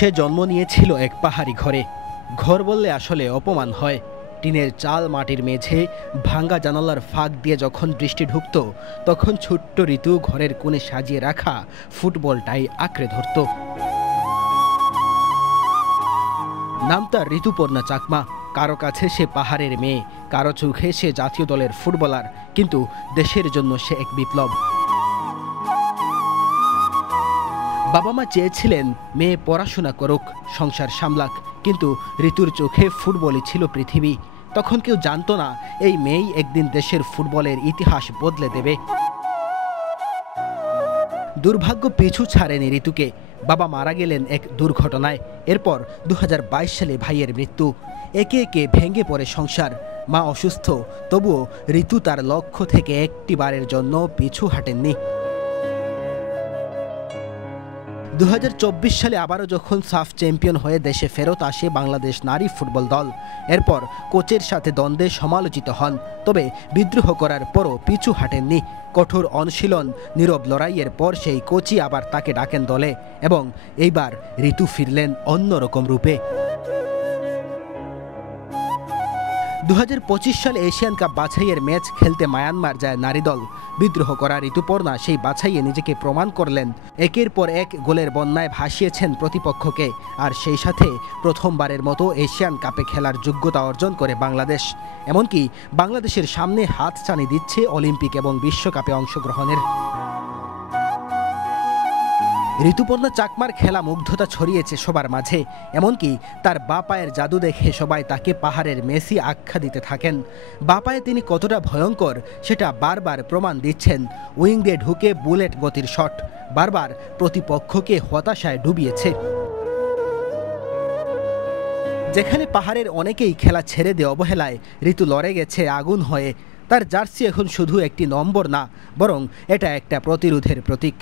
সে জন্ম নিয়েছিল এক পাহাড়ি ঘরে। ঘর বললে আসলে অপমান হয়। টিনের চাল, মাটির মেঝে, ভাঙ্গা জানালার ফাঁক দিয়ে যখন বৃষ্টি ঢুকত, তখন ছোট্ট ঋতু ঘরের কোণে সাজিয়ে রাখা ফুটবলটাই আঁকড়ে ধরত। নাম তার ঋতুপর্ণা চাকমা। কারো কাছে সে পাহাড়ের মেয়ে, কারো চোখে সে জাতীয় দলের ফুটবলার, কিন্তু দেশের জন্য সে এক বিপ্লব। বাবা মা চেয়েছিলেন মেয়ে পড়াশোনা করুক, সংসার সামলাক, কিন্তু ঋতুর চোখে ফুটবলই ছিল পৃথিবী। তখন কেউ জানতো না এই মেয়েই একদিন দেশের ফুটবলের ইতিহাস বদলে দেবে। দুর্ভাগ্য পিছু ছাড়েনি ঋতুকে। বাবা মারা গেলেন এক দুর্ঘটনায়। এরপর 2022 সালে ভাইয়ের মৃত্যু। একে একে ভেঙে পড়ে সংসার। মা অসুস্থ, তবুও ঋতু তার লক্ষ্য থেকে একটি বারের জন্য পিছু হাঁটেননি। 2024 সালে আবারও যখন সাফ চ্যাম্পিয়ন হয়ে দেশে ফেরত আসে বাংলাদেশ নারী ফুটবল দল, এরপর কোচের সাথে দ্বন্দ্বে সমালোচিত হন। তবে বিদ্রোহ করার পরও পিছু হাঁটেননি। কঠোর অনুশীলন, নীরব লড়াইয়ের পর সেই কোচই আবার তাকে ডাকেন দলে, এবং এইবার ঋতু ফিরলেন অন্যরকম রূপে। 2025 সালে এশিয়ান কাপ বাছাইয়ের ম্যাচ খেলতে মায়ানমার যায় নারী দল। বিদ্রোহ করা ঋতুপর্ণা সেই বাছাইয়ে নিজেকে প্রমাণ করলেন। একের পর এক গোলের বন্যায় ভাসিয়েছেন প্রতিপক্ষকে, আর সেই সাথে প্রথমবারের মতো এশিয়ান কাপে খেলার যোগ্যতা অর্জন করে বাংলাদেশ। এমনকি বাংলাদেশের সামনে হাতছানি দিচ্ছে অলিম্পিক এবং বিশ্বকাপে অংশগ্রহণের। ঋতুপর্ণা চাকমার খেলা মুগ্ধতা ছড়িয়েছে সবার মাঝে। এমনকি তার বাঁ পায়ের জাদু দেখে সবাই তাকে পাহাড়ের মেসি আখ্যা দিতে থাকেন। বাঁ পায়ে তিনি কতটা ভয়ঙ্কর সেটা বারবার প্রমাণ দিচ্ছেন। উইং দিয়ে ঢুকে বুলেট গতির শট বারবার প্রতিপক্ষকে হতাশায় ডুবিয়েছে। যেখানে পাহাড়ের অনেকেই খেলা ছেড়ে দিয়ে অবহেলায়, ঋতু লড়ে গেছে আগুন হয়ে। তার জার্সি এখন শুধু একটি নম্বর না, বরং এটা একটা প্রতিরোধের প্রতীক।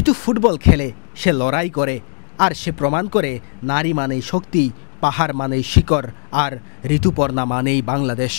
ঋতু ফুটবল খেলে, সে লড়াই করে, আর সে প্রমাণ করে নারী মানেই শক্তি, পাহাড় মানেই শিকড়, আর ঋতুপর্ণা মানেই বাংলাদেশ।